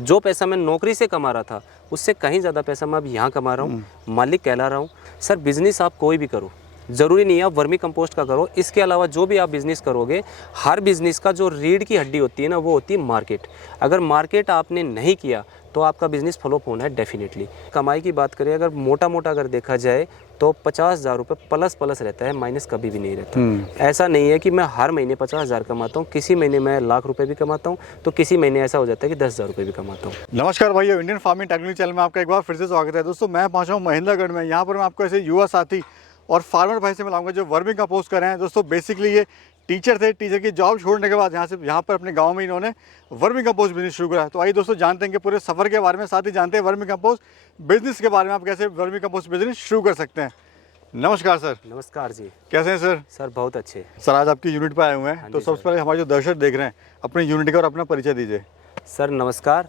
जो पैसा मैं नौकरी से कमा रहा था उससे कहीं ज़्यादा पैसा मैं अब यहाँ कमा रहा हूँ, मालिक कहला रहा हूँ। सर बिज़नेस आप कोई भी करो, ज़रूरी नहीं है आप वर्मी कंपोस्ट का करो, इसके अलावा जो भी आप बिज़नेस करोगे, हर बिज़नेस का जो रीढ़ की हड्डी होती है ना, वो होती है मार्केट। अगर मार्केट आपने नहीं किया तो आपका बिज़नेस फ्लॉप होना है डेफिनेटली। कमाई की बात करें अगर मोटा मोटा अगर देखा जाए तो 50,000 रुपये प्लस रहता है, माइनस कभी भी नहीं रहता। ऐसा नहीं है कि मैं हर महीने 50,000 कमाता हूँ, किसी महीने मैं लाख रुपए भी कमाता हूँ, तो किसी महीने ऐसा हो जाता है कि 10,000 रुपये भी कमाता हूँ। नमस्कार भाइयों, इंडियन फार्मिंग टेक्नोलॉजी चैनल में आपका एक बार फिर से स्वागत है। दोस्तों मैं पहुंचा हूं महेंद्रगढ़ में। यहाँ पर मैं आपको ऐसे युवा साथी और फार्मर भाई से मिलाऊंगा जो वर्मी कंपोस्ट कर रहे हैं। दोस्तों बेसिकली ये टीचर थे, टीचर की जॉब छोड़ने के बाद यहाँ पर अपने गांव में इन्होंने वर्मी कंपोस्ट बिजनेस शुरू करा। तो आइए दोस्तों जानते हैं कि पूरे सफ़र के बारे में, साथ ही जानते हैं वर्मी कंपोस्ट बिजनेस के बारे में, आप कैसे वर्मी कंपोस्ट बिजनेस शुरू कर सकते हैं। नमस्कार सर। नमस्कार जी। कैसे हैं सर? सर बहुत अच्छे। सर आज आपकी यूनिट पर आए हुए हैं, तो सबसे पहले हमारे जो दर्शक देख रहे हैं अपनी यूनिट का और अपना परिचय दीजिए। सर नमस्कार,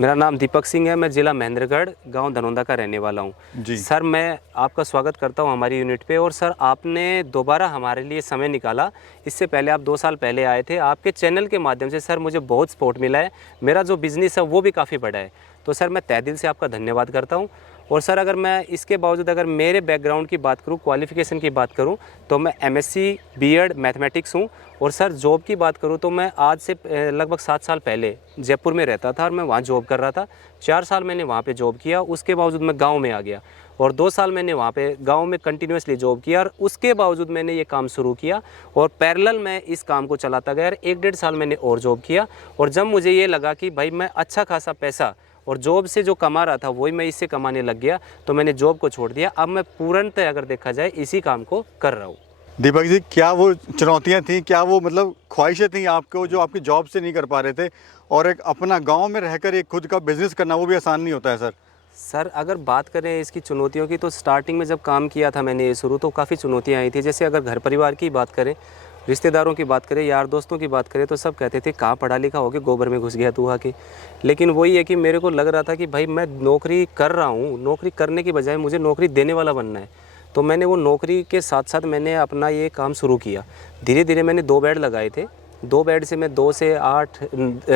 मेरा नाम दीपक सिंह है, मैं ज़िला महेंद्रगढ़ गांव धनौंदा का रहने वाला हूं जी। सर मैं आपका स्वागत करता हूं हमारी यूनिट पे। और सर आपने दोबारा हमारे लिए समय निकाला, इससे पहले आप 2 साल पहले आए थे। आपके चैनल के माध्यम से सर मुझे बहुत सपोर्ट मिला है, मेरा जो बिज़नेस है वो भी काफ़ी बड़ा है। तो सर मैं तहे दिल से आपका धन्यवाद करता हूँ। और सर अगर मैं इसके बावजूद अगर मेरे बैकग्राउंड की बात करूं, क्वालिफ़िकेशन की बात करूं, तो मैं MSc B.Ed मैथमेटिक्स हूं। और सर जॉब की बात करूं तो मैं आज से लगभग 7 साल पहले जयपुर में रहता था और मैं वहां जॉब कर रहा था। 4 साल मैंने वहां पे जॉब किया, उसके बावजूद मैं गांव में आ गया और 2 साल मैंने वहाँ पे गांव में कंटिन्यूसली जॉब किया। और उसके बावजूद मैंने ये काम शुरू किया और पैरेलल मैं इस काम को चलाता गया। 1-1.5 साल मैंने और जॉब किया और जब मुझे ये लगा कि भाई मैं अच्छा खासा पैसा और जॉब से जो कमा रहा था वही मैं इससे कमाने लग गया, तो मैंने जॉब को छोड़ दिया। अब मैं पूर्णतः अगर देखा जाए इसी काम को कर रहा हूँ। दीपक जी, क्या वो चुनौतियां थी, क्या वो मतलब ख्वाहिशें थी आपको जो आपकी जॉब से नहीं कर पा रहे थे? और एक अपना गांव में रहकर एक खुद का बिजनेस करना वो भी आसान नहीं होता है सर। सर अगर बात करें इसकी चुनौतियों की, तो स्टार्टिंग में जब काम किया था मैंने ये शुरू, तो काफ़ी चुनौतियाँ आई थी। जैसे अगर घर परिवार की बात करें, रिश्तेदारों की बात करें, यार दोस्तों की बात करें, तो सब कहते थे कहाँ पढ़ा लिखा हो के गोबर में घुस गया तू आके। लेकिन वही है कि मेरे को लग रहा था कि भाई मैं नौकरी कर रहा हूँ, नौकरी करने की बजाय मुझे नौकरी देने वाला बनना है। तो मैंने वो नौकरी के साथ साथ मैंने अपना ये काम शुरू किया। धीरे धीरे मैंने 2 बेड लगाए थे, 2 बेड से मैं 2 से 8,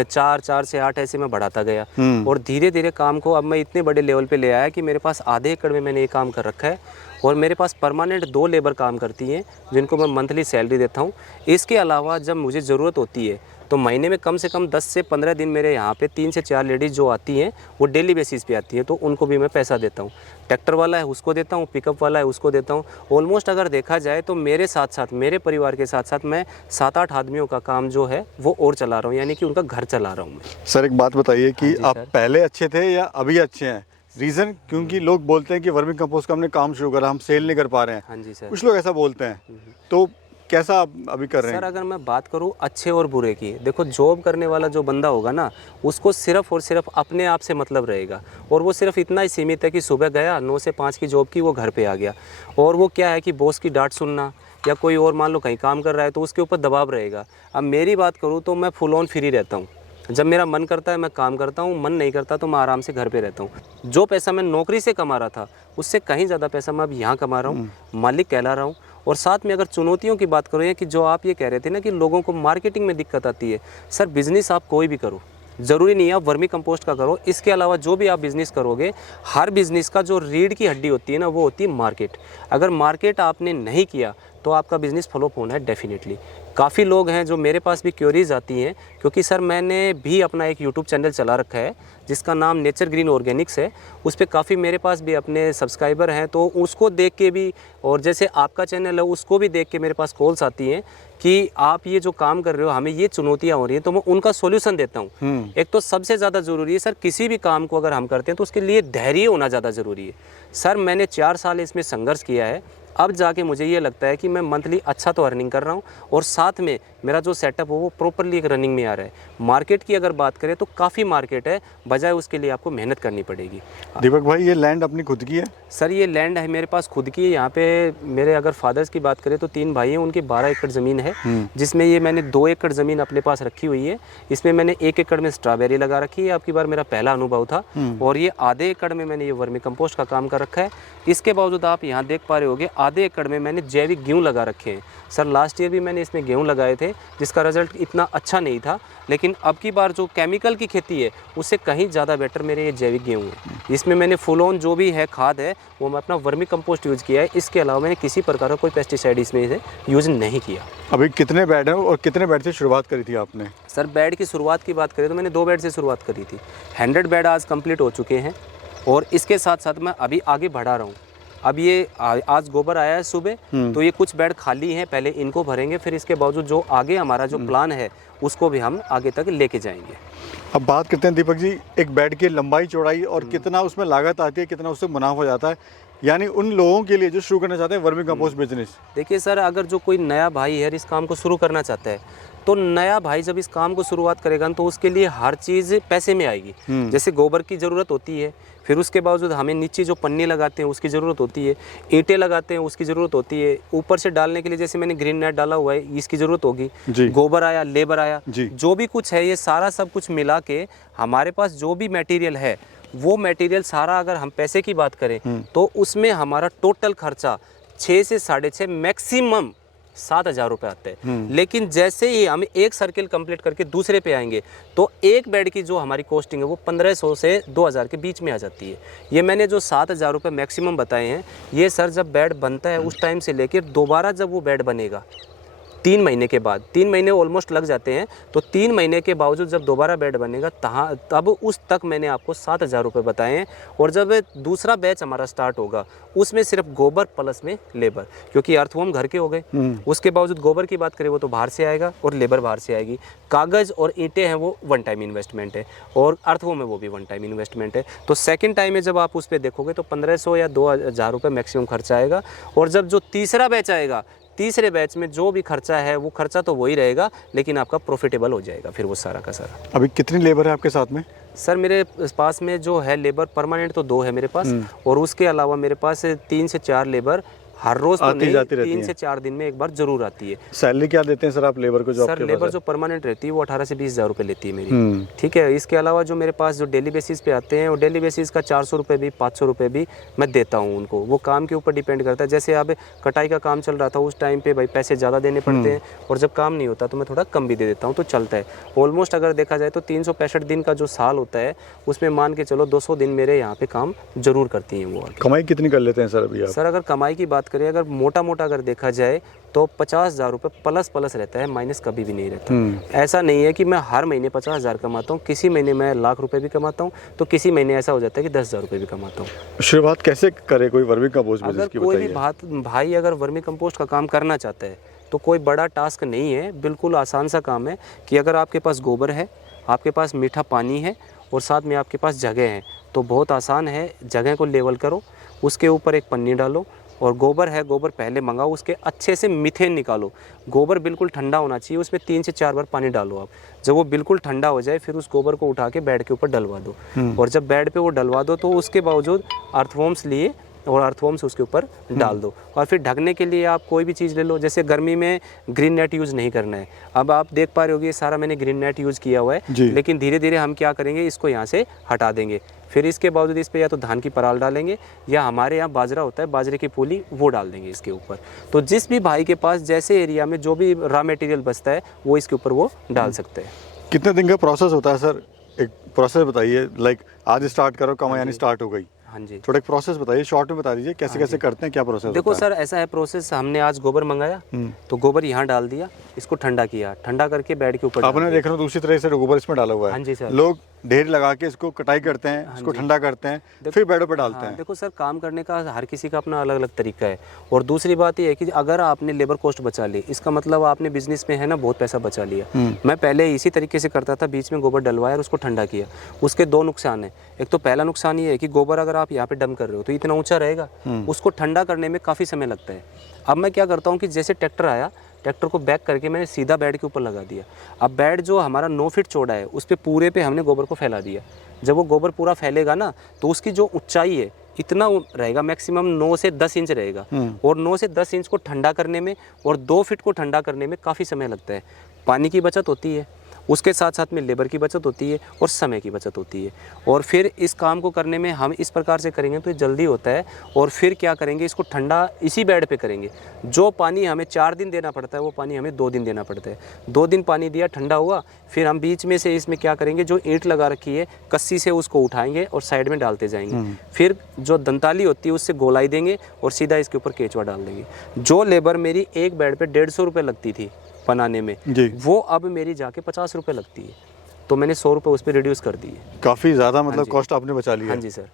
4 से 8 ऐसे मैं बढ़ाता गया। और धीरे धीरे काम को अब मैं इतने बड़े लेवल पे ले आया कि मेरे पास आधे एकड़ में मैंने ये काम कर रखा है। और मेरे पास परमानेंट 2 लेबर काम करती हैं जिनको मैं मंथली सैलरी देता हूँ। इसके अलावा जब मुझे ज़रूरत होती है तो महीने में कम से कम 10 से 15 दिन मेरे यहाँ पे 3 से 4 लेडीज़ जो आती हैं वो डेली बेसिस पे आती हैं, तो उनको भी मैं पैसा देता हूँ। ट्रैक्टर वाला है उसको देता हूँ, पिकअप वाला है उसको देता हूँ। ऑलमोस्ट अगर देखा जाए तो मेरे साथ साथ, मेरे परिवार के साथ साथ मैं 7-8 आदमियों का काम जो है वो और चला रहा हूँ, यानी कि उनका घर चला रहा हूँ मैं। सर एक बात बताइए कि हाँ आप पहले अच्छे थे या अभी अच्छे हैं? रीज़न क्योंकि लोग बोलते हैं कि वर्मी कंपोस्ट का हमने काम शुरू करा, हम सेल नहीं कर पा रहे हैं। हाँ जी सर। कुछ लोग ऐसा बोलते हैं, तो कैसा आप अभी कर रहे हैं? सर अगर मैं बात करूं अच्छे और बुरे की, देखो जॉब करने वाला जो बंदा होगा ना, उसको सिर्फ और सिर्फ अपने आप से मतलब रहेगा। और वो सिर्फ इतना ही सीमित है कि सुबह गया 9 से 5 की जॉब की, वो घर पे आ गया। और वो क्या है कि बॉस की डांट सुनना या कोई और मान लो कहीं काम कर रहा है तो उसके ऊपर दबाव रहेगा। अब मेरी बात करूँ तो मैं फुल ऑन फ्री रहता हूँ। जब मेरा मन करता है मैं काम करता हूँ, मन नहीं करता तो मैं आराम से घर पे रहता हूँ। जो पैसा मैं नौकरी से कमा रहा था उससे कहीं ज़्यादा पैसा मैं अब यहाँ कमा रहा हूँ, मालिक कहला रहा हूँ। और साथ में अगर चुनौतियों की बात करो, कि जो आप ये कह रहे थे ना कि लोगों को मार्केटिंग में दिक्कत आती है, सर बिज़नेस आप कोई भी करो, ज़रूरी नहीं है आप वर्मी कंपोस्ट का करो, इसके अलावा जो भी आप बिज़नेस करोगे, हर बिज़नेस का जो रीढ़ की हड्डी होती है ना, वो होती है मार्केट। अगर मार्केट आपने नहीं किया तो आपका बिज़नेस फ्लॉप होना है डेफिनेटली। काफ़ी लोग हैं जो मेरे पास भी क्वेरीज आती हैं, क्योंकि सर मैंने भी अपना एक यूट्यूब चैनल चला रखा है जिसका नाम नेचर ग्रीन ऑर्गेनिक्स है। उस पर काफ़ी मेरे पास भी अपने सब्सक्राइबर हैं, तो उसको देख के भी, और जैसे आपका चैनल है उसको भी देख के मेरे पास कॉल्स आती हैं कि आप ये जो काम कर रहे हो हमें ये चुनौतियाँ हो रही हैं, तो मैं उनका सॉल्यूशन देता हूँ। एक तो सबसे ज़्यादा ज़रूरी है सर, किसी भी काम को अगर हम करते हैं तो उसके लिए धैर्य होना ज़्यादा ज़रूरी है। सर मैंने 4 साल इसमें संघर्ष किया है, अब जाके मुझे ये लगता है कि मैं मंथली अच्छा तो अर्निंग कर रहा हूँ और साथ में मेरा जो सेटअप हो वो प्रॉपरली एक रनिंग में आ रहा है। मार्केट की अगर बात करें तो काफ़ी मार्केट है, बजाय उसके लिए आपको मेहनत करनी पड़ेगी। दीपक भाई ये लैंड अपनी खुद की है? सर ये लैंड है मेरे पास खुद की है। यहाँ पे मेरे अगर फादर्स की बात करें तो 3 भाई हैं, उनकी 12 एकड़ ज़मीन है, जिसमें ये मैंने 2 एकड़ ज़मीन अपने पास रखी हुई है। इसमें मैंने 1 एकड़ में स्ट्रॉबेरी लगा रखी है, आपकी बार मेरा पहला अनुभव था। और ये आधे एकड़ में मैंने ये वर्मी कंपोस्ट का काम कर रखा है। इसके बावजूद आप यहाँ देख पा रहे होगे आधे एकड़ में मैंने जैविक गेहूँ लगा रखे हैं। सर लास्ट ईयर भी मैंने इसमें गेहूँ लगाए थे जिसका रिजल्ट इतना अच्छा नहीं था, लेकिन अब की बार जो केमिकल की खेती है उससे कहीं ज़्यादा बेटर मेरे ये जैविक गेहूँ है। इसमें मैंने फुल ऑन जो भी है खाद है वो मैं अपना वर्मी कंपोस्ट यूज़ किया है। इसके अलावा मैंने किसी प्रकार का कोई पेस्टिसाइड इसमें से यूज़ नहीं किया। अभी कितने बेड हैं और कितने बेड से शुरुआत करी थी आपने? सर बेड की शुरुआत की बात करें तो मैंने 2 बेड से शुरुआत करी थी। 100 बेड आज कंप्लीट हो चुके हैं और इसके साथ साथ मैं अभी आगे बढ़ा रहा हूँ। अब ये आज गोबर आया है सुबह, तो ये कुछ बेड खाली हैं, पहले इनको भरेंगे, फिर इसके बावजूद जो आगे हमारा जो प्लान है उसको भी हम आगे तक लेके जाएंगे। अब बात करते हैं दीपक जी, एक बेड की लंबाई चौड़ाई और कितना उसमें लागत आती है, कितना उससे मुनाफा हो जाता है, यानी उन लोगों के लिए जो शुरू करना चाहते हैं वर्मी कंपोस्ट बिजनेस? देखिए सर, अगर जो कोई नया भाई है इस काम को शुरू करना चाहता है तो नया भाई जब इस काम को शुरुआत करेगा तो उसके लिए हर चीज़ पैसे में आएगी। जैसे गोबर की ज़रूरत होती है, फिर उसके बावजूद हमें नीचे जो पन्नी लगाते हैं उसकी ज़रूरत होती है, ईंटें लगाते हैं उसकी ज़रूरत होती है, ऊपर से डालने के लिए जैसे मैंने ग्रीन नेट डाला हुआ है इसकी ज़रूरत होगी, गोबर आया, लेबर आया, जो भी कुछ है ये सारा सब कुछ मिला के हमारे पास जो भी मटेरियल है वो मटेरियल सारा अगर हम पैसे की बात करें तो उसमें हमारा टोटल खर्चा 6 से 6.5 मैक्सिमम 7,000 रुपये आते हैं। लेकिन जैसे ही हम एक सर्किल कंप्लीट करके दूसरे पे आएंगे तो एक बेड की जो हमारी कॉस्टिंग है वो 1,500 से 2,000 के बीच में आ जाती है। ये मैंने जो 7,000 रुपये मैक्सिमम बताए हैं ये सर जब बेड बनता है उस टाइम से लेकर दोबारा जब वो बेड बनेगा 3 महीने के बाद, 3 महीने ऑलमोस्ट लग जाते हैं, तो 3 महीने के बावजूद जब दोबारा बेड बनेगा तब उस तक मैंने आपको 7,000 रुपये बताए हैं। और जब दूसरा बैच हमारा स्टार्ट होगा उसमें सिर्फ गोबर प्लस में लेबर, क्योंकि अर्थवॉर्म घर के हो गए, उसके बावजूद गोबर की बात करें वो तो बाहर से आएगा और लेबर बाहर से आएगी। कागज़ और ईंटें हैं वो 1 टाइम इन्वेस्टमेंट है और अर्थवॉर्म में वो भी 1 टाइम इन्वेस्टमेंट है। तो सेकेंड टाइम में जब आप उस पर देखोगे तो 1,500 या 2,000 रुपये मैक्सिमम खर्चा आएगा। और जब जो तीसरा बैच आएगा, तीसरे बैच में जो भी खर्चा है वो खर्चा तो वही रहेगा, लेकिन आपका प्रॉफिटेबल हो जाएगा फिर वो सारा का सारा। अभी कितनी लेबर है आपके साथ में? सर मेरे पास में जो है लेबर परमानेंट तो 2 है मेरे पास, और उसके अलावा मेरे पास 3 से 4 लेबर हर रोज तो नहीं, 3 से 4 दिन में एक बार जरूर आती है। सैलरी क्या देते हैं सर आप लेबर को? जो सर लेबर जो परमानेंट रहती है वो 18 से 20,000 रुपये लेती है मेरी, ठीक है। इसके अलावा जो मेरे पास जो डेली बेसिस पे आते हैं वो डेली बेसिस का 400 रुपये भी 500 रुपये भी मैं देता हूँ उनको। वो काम के ऊपर डिपेंड करता है। जैसे अब कटाई का काम चल रहा था उस टाइम पे भाई पैसे ज़्यादा देने पड़ते हैं, और जब काम नहीं होता तो मैं थोड़ा कम भी दे देता हूँ, तो चलता है। ऑलमोस्ट अगर देखा जाए तो 365 दिन का जो साल होता है उसमें मान के चलो 200 दिन मेरे यहाँ पे काम जरूर करती हैं वो। कमाई कितनी कर लेते हैं सर अभी आप? सर अगर कमाई की बात करें, अगर मोटा अगर देखा जाए तो 50,000 रुपये प्लस रहता है, माइनस कभी भी नहीं रहता। ऐसा नहीं है कि मैं हर महीने 50,000 कमाता हूँ, किसी महीने मैं लाख रुपए भी कमाता हूँ, तो किसी महीने ऐसा हो जाता है कि 10,000 रुपये भी कमाता हूँ। शुरुआत कैसे करे कोई वर्मी कंपोस्ट बिजनेस की? अगर कोई भी भाई अगर वर्मी कंपोस्ट का काम करना चाहता है तो कोई बड़ा टास्क नहीं है, बिल्कुल आसान सा काम है कि अगर आपके पास गोबर है, आपके पास मीठा पानी है और साथ में आपके पास जगह है तो बहुत आसान है। जगह को लेवल करो, उसके ऊपर एक पन्नी डालो और गोबर है, गोबर पहले मंगाओ, उसके अच्छे से मीथेन निकालो। गोबर बिल्कुल ठंडा होना चाहिए, उसमें 3 से 4 बार पानी डालो आप। जब वो बिल्कुल ठंडा हो जाए फिर उस गोबर को उठा के बेड के ऊपर डलवा दो, और जब बेड पे वो डलवा दो तो उसके बावजूद अर्थवॉर्म्स लिए और अर्थवॉर्म्स उसके ऊपर डाल दो। और फिर ढकने के लिए आप कोई भी चीज़ ले लो, जैसे गर्मी में ग्रीन नेट यूज़ नहीं करना है। अब आप देख पा रहे होगे सारा मैंने ग्रीन नेट यूज़ किया हुआ है, लेकिन धीरे धीरे हम क्या करेंगे, इसको यहाँ से हटा देंगे। फिर इसके बावजूद इस पर या तो धान की पराल डालेंगे या हमारे यहाँ बाजरा होता है, बाजरे की पूली वो डाल देंगे इसके ऊपर। तो जिस भी भाई के पास जैसे एरिया में जो भी रॉ मटेरियल बचता है वो इसके ऊपर वो डाल सकते हैं। कितने दिन का प्रोसेस होता है सर? एक प्रोसेस बताइए, लाइक आज स्टार्ट करो, कमाई यानी स्टार्ट हो गई। हाँ जी, थोड़ा एक प्रोसेस बताइए, शॉर्ट में बता दीजिए कैसे कैसे करते हैं, क्या प्रोसेस? देखो सर ऐसा है प्रोसेस, हमने आज गोबर मंगाया तो गोबर यहाँ डाल दिया, इसको ठंडा किया, ठंडा करके बेड के ऊपर आपने देख रहे हो दूसरी तरह से गोबर इसमें डाला हुआ है। हाँ जी सर। लोग ढेर लगा के इसको कटाई करते हैं, इसको ठंडा करते हैं, फिर बेडों पर डालते हैं। देखो सर काम करने का हर किसी का अपना अलग अलग तरीका है। और दूसरी बात ये है कि अगर आपने लेबर कॉस्ट बचा ली, इसका मतलब आपने बिजनेस में है ना बहुत पैसा बचा लिया। मैं पहले इसी तरीके से करता था, बीच में गोबर डलवाया और उसको ठंडा किया। उसके 2 नुकसान है। एक तो पहला नुकसान ये है कि गोबर अगर आप यहाँ पे डंप कर रहे हो तो इतना ऊंचा रहेगा, उसको ठंडा करने में काफ़ी समय लगता है। अब मैं क्या करता हूँ कि जैसे ट्रैक्टर आया, ट्रैक्टर को बैक करके मैंने सीधा बेड के ऊपर लगा दिया। अब बेड जो हमारा 9 फीट चौड़ा है उस पर पूरे पे हमने गोबर को फैला दिया। जब वो गोबर पूरा फैलेगा ना तो उसकी जो ऊंचाई है इतना रहेगा, मैक्सिमम 9 से 10 इंच रहेगा। और 9 से 10 इंच को ठंडा करने में और 2 फीट को ठंडा करने में काफ़ी समय लगता है। पानी की बचत होती है उसके साथ साथ में लेबर की बचत होती है और समय की बचत होती है। और फिर इस काम को करने में हम इस प्रकार से करेंगे तो ये जल्दी होता है। और फिर क्या करेंगे, इसको ठंडा इसी बेड पे करेंगे। जो पानी हमें 4 दिन देना पड़ता है वो पानी हमें 2 दिन देना पड़ता है। 2 दिन पानी दिया, ठंडा हुआ, फिर हम बीच में से इसमें क्या करेंगे, जो ईंट लगा रखी है कस्सी से उसको उठाएंगे और साइड में डालते जाएंगे। फिर जो दंताली होती है उससे गोलाई देंगे और सीधा इसके ऊपर केचुआ डाल देंगे। जो लेबर मेरी एक बेड पे 150 रुपये लगती थी बनाने में, वो अब मेरी जाके 50 रुपये लगती है। तो मैंने 100 रुपये उस पर रिड्यूस कर दिए। काफ़ी ज़्यादा मतलब कॉस्ट आपने बचा लिया। हाँ जी सर।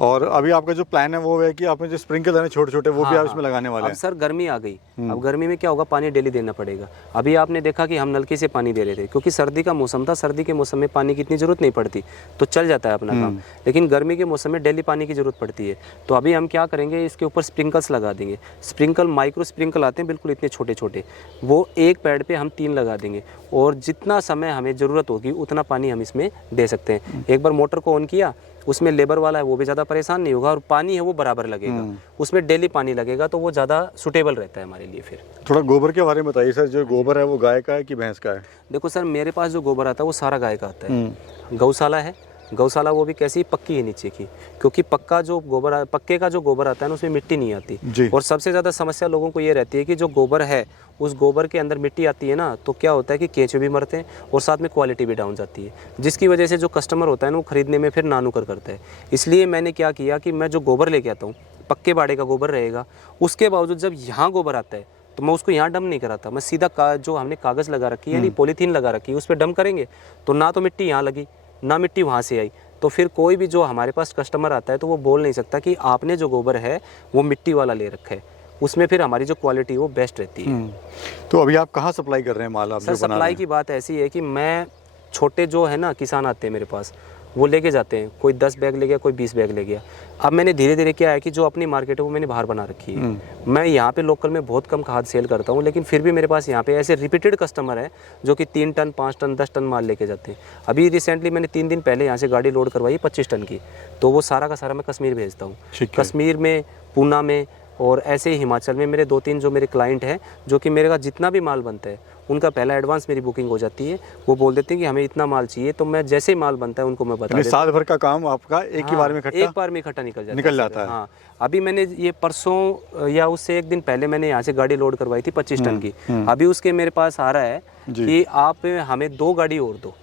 और अभी आपका जो प्लान है वो है कि आपने जो स्प्रिंकलर है छोटे छोटे वो भी आप इसमें लगाने वाले अब हैं। सर गर्मी आ गई, अब गर्मी में क्या होगा, पानी डेली देना पड़ेगा। अभी आपने देखा कि हम नलके से पानी दे रहे थे क्योंकि सर्दी का मौसम था, सर्दी के मौसम में पानी की इतनी ज़रूरत नहीं पड़ती, तो चल जाता है अपना काम। लेकिन गर्मी के मौसम में डेली पानी की ज़रूरत पड़ती है। तो अभी हम क्या करेंगे, इसके ऊपर स्प्रिंकल्स लगा देंगे। स्प्रिंकल माइक्रो स्प्रिंकल आते हैं बिल्कुल इतने छोटे छोटे, वो एक पेड़ पे हम 3 लगा देंगे और जितना समय हमें ज़रूरत होगी उतना पानी हम इसमें दे सकते हैं। एक बार मोटर को ऑन किया, उसमें लेबर वाला है वो भी ज़्यादा परेशान नहीं होगा और पानी है वो बराबर लगेगा, उसमें डेली पानी लगेगा, तो वो ज़्यादा सूटेबल रहता है हमारे लिए। फिर थोड़ा गोबर के बारे में बताइए सर, जो गोबर है वो गाय का है कि भैंस का है? देखो सर, मेरे पास जो गोबर आता है वो सारा गाय का आता है। गौशाला है, गौशाला वो भी कैसी, पक्की है नीचे की, क्योंकि पक्के का जो गोबर आता है ना उसमें मिट्टी नहीं आती। और सबसे ज़्यादा समस्या लोगों को ये रहती है कि जो गोबर है उस गोबर के अंदर मिट्टी आती है ना, तो क्या होता है कि केंचुए भी मरते हैं और साथ में क्वालिटी भी डाउन जाती है, जिसकी वजह से जो कस्टमर होता है ना वो खरीदने में फिर नानुकर करता है। इसलिए मैंने क्या किया कि मैं जो गोबर लेके आता हूँ पक्के बाड़े का गोबर रहेगा, उसके बावजूद जब यहाँ गोबर आता है तो मैं उसको यहाँ डंप नहीं कराता, मैं सीधा जो हमने कागज़ लगा रखी है यानी पॉलीथीन लगा रखी है उस पर डंप करेंगे, तो ना तो मिट्टी यहाँ लगी ना मिट्टी वहाँ से आई। तो फिर कोई भी जो हमारे पास कस्टमर आता है तो वो बोल नहीं सकता कि आपने जो गोबर है वो मिट्टी वाला ले रखा है, उसमें फिर हमारी जो क्वालिटी है वो बेस्ट रहती है। तो अभी आप कहाँ सप्लाई कर रहे हैं माल? आप सर सप्लाई की बात ऐसी है कि मैं छोटे जो है ना किसान आते हैं मेरे पास, वो लेके जाते हैं, कोई 10 बैग ले गया, कोई 20 बैग ले गया। अब मैंने धीरे धीरे क्या है कि जो अपनी मार्केट है वो मैंने बाहर बना रखी है। मैं यहाँ पे लोकल में बहुत कम खाद सेल करता हूँ, लेकिन फिर भी मेरे पास यहाँ पे ऐसे रिपीटेड कस्टमर है जो कि 3 टन 5 टन 10 टन माल लेके जाते हैं। अभी रिसेंटली मैंने 3 दिन पहले यहाँ से गाड़ी लोड करवाई 25 टन की, तो वो सारा का सारा मैं कश्मीर भेजता हूँ। कश्मीर में, पूना में और ऐसे ही हिमाचल में मेरे 2-3 जो मेरे क्लाइंट हैं जो कि मेरे का जितना भी माल बनता है उनका पहला एडवांस मेरी बुकिंग हो जाती है। वो बोल देते हैं कि हमें इतना माल चाहिए, तो मैं जैसे ही माल बनता है उनको मैं बता देता हूं। साल भर का काम आपका एक ही बार में एक बार में इकट्ठा निकल जाता है। हाँ, अभी मैंने ये परसों या उससे एक दिन पहले मैंने यहाँ से गाड़ी लोड करवाई थी 25 टन की। अभी उसके मेरे पास आ रहा है कि आप हमें 2 गाड़ी और दो,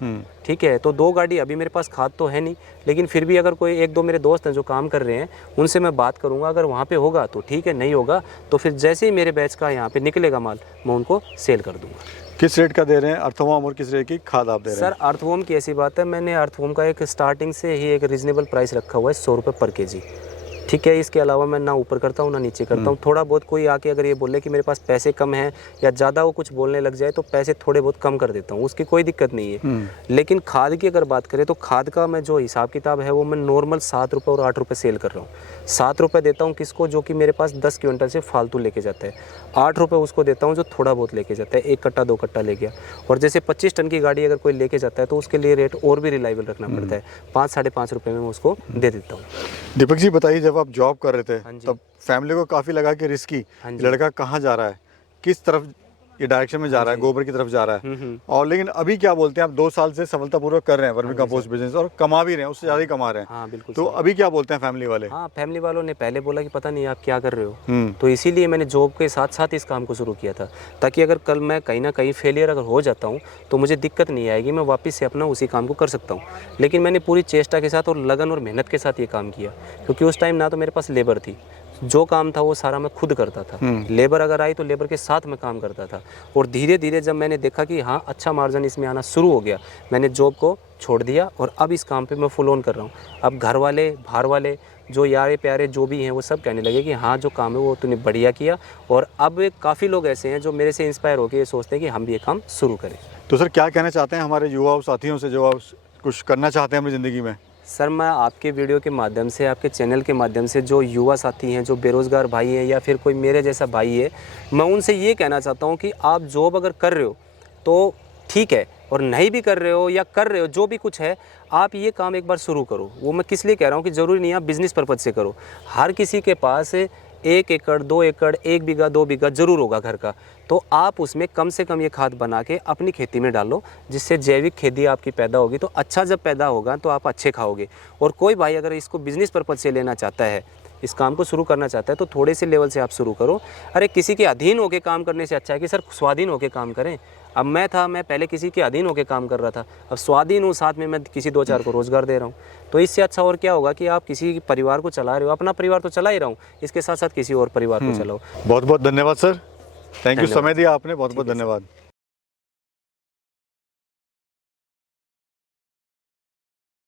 ठीक है। तो 2 गाड़ी, अभी मेरे पास खाद तो है नहीं, लेकिन फिर भी अगर कोई 1-2 मेरे दोस्त हैं जो काम कर रहे हैं उनसे मैं बात करूंगा, अगर वहाँ पे होगा तो ठीक है, नहीं होगा तो फिर जैसे ही मेरे बैच का यहाँ पे निकलेगा माल मैं उनको सेल कर दूंगा। किस रेट का दे रहे हैं अर्थवॉर्म और किस रेट की खाद आप दे रहे हैं? सर अर्थवॉर्म की ऐसी बात है, मैंने अर्थवॉर्म का एक स्टार्टिंग से ही एक रीजनेबल प्राइस रखा हुआ है 100 रुपये पर केजी, ठीक है। इसके अलावा मैं ना ऊपर करता हूँ ना नीचे करता हूँ। थोड़ा बहुत कोई आके अगर ये बोले कि मेरे पास पैसे कम हैं या ज़्यादा वो कुछ बोलने लग जाए तो पैसे थोड़े बहुत कम कर देता हूँ, उसकी कोई दिक्कत नहीं है। लेकिन खाद की अगर बात करें तो खाद का मैं जो हिसाब किताब है वो मैं नॉर्मल 7 रुपये और 8 रुपये सेल कर रहा हूँ। 7 रुपये देता हूँ किसको, जो कि मेरे पास 10 क्विंटल से फालतू लेके जाता है। 8 रुपये उसको देता हूँ जो थोड़ा बहुत लेके जाता है, 1 कट्टा 2 कट्टा ले गया। और जैसे 25 टन की गाड़ी अगर कोई लेके जाता है तो उसके लिए रेट और भी रिलायबल रखना पड़ता है, 5-5.5 रुपये में मैं उसको दे देता हूँ। दीपक जी बताइए, जब आप जॉब कर रहे थे तब फैमिली को काफ़ी लगा कि रिस्की, लड़का कहाँ जा रहा है, किस तरफ ये डायरेक्शन में जा रहा है, गोबर की तरफ जा रहा है, और लेकिन अभी क्या बोलते हैं आप 2 साल से सफलतापूर्वक कर रहे हैं वर्मी कंपोस्ट बिजनेस और कमा भी रहे हैं, उससे ज़्यादा ही कमा रहे हैं। हाँ बिल्कुल। तो अभी क्या बोलते हैं फैमिली वाले? हाँ, फैमिली वालों ने पहले बोला कि पता नहीं आप क्या कर रहे हो, तो इसीलिए मैंने जॉब के साथ साथ इस काम को शुरू किया था, ताकि अगर कल मैं कहीं ना कहीं फेलियर अगर हो जाता हूँ तो मुझे दिक्कत नहीं आएगी, मैं वापस से अपना उसी काम को कर सकता हूँ। लेकिन मैंने पूरी चेष्टा के साथ और लगन और मेहनत के साथ ये काम किया, क्योंकि उस टाइम ना तो मेरे पास लेबर थी, जो काम था वो सारा मैं खुद करता था। लेबर अगर आई तो लेबर के साथ मैं काम करता था। और धीरे धीरे जब मैंने देखा कि हाँ अच्छा मार्जिन इसमें आना शुरू हो गया, मैंने जॉब को छोड़ दिया और अब इस काम पे मैं फुल ऑन कर रहा हूँ। अब घर वाले, बाहर वाले, जो यारे प्यारे जो भी हैं वो सब कहने लगे कि हाँ जो काम है वो तूने बढ़िया किया। और अब काफ़ी लोग ऐसे हैं जो मेरे से इंस्पायर होकर ये सोचते हैं कि हम भी ये काम शुरू करें। तो सर क्या कहना चाहते हैं हमारे युवा साथियों से जो आप कुछ करना चाहते हैं अपनी ज़िंदगी में? सर मैं आपके वीडियो के माध्यम से, आपके चैनल के माध्यम से जो युवा साथी हैं, जो बेरोज़गार भाई हैं या फिर कोई मेरे जैसा भाई है, मैं उनसे ये कहना चाहता हूँ कि आप जॉब अगर कर रहे हो तो ठीक है, और नहीं भी कर रहे हो या कर रहे हो, जो भी कुछ है आप ये काम एक बार शुरू करो। वो मैं किस लिए कह रहा हूँ कि ज़रूरी नहीं आप बिज़नेस पर्पज़ से करो, हर किसी के पास 1 एकड़ 2 एकड़ 1 बीघा 2 बीघा ज़रूर होगा घर का, तो आप उसमें कम से कम ये खाद बना के अपनी खेती में डालो, जिससे जैविक खेती आपकी पैदा होगी। तो अच्छा जब पैदा होगा तो आप अच्छे खाओगे। और कोई भाई अगर इसको बिजनेस पर्पज़ से लेना चाहता है, इस काम को शुरू करना चाहता है, तो थोड़े से लेवल से आप शुरू करो। अरे किसी के अधीन होकर काम करने से अच्छा है कि सर स्वाधीन होकर काम करें। अब मैं पहले किसी के अधीन होकर काम कर रहा था, अब स्वाधीन हूँ, साथ में मैं किसी 2-4 को रोज़गार दे रहा हूँ। तो इससे अच्छा और क्या होगा कि आप किसी परिवार को चला रहे हो, अपना परिवार तो चला ही रहा हूँ, इसके साथ साथ किसी और परिवार को चलाओ। बहुत बहुत धन्यवाद सर, थैंक यू, धन्यवाद। समय दिया आपने, बहुत बहुत धन्यवाद।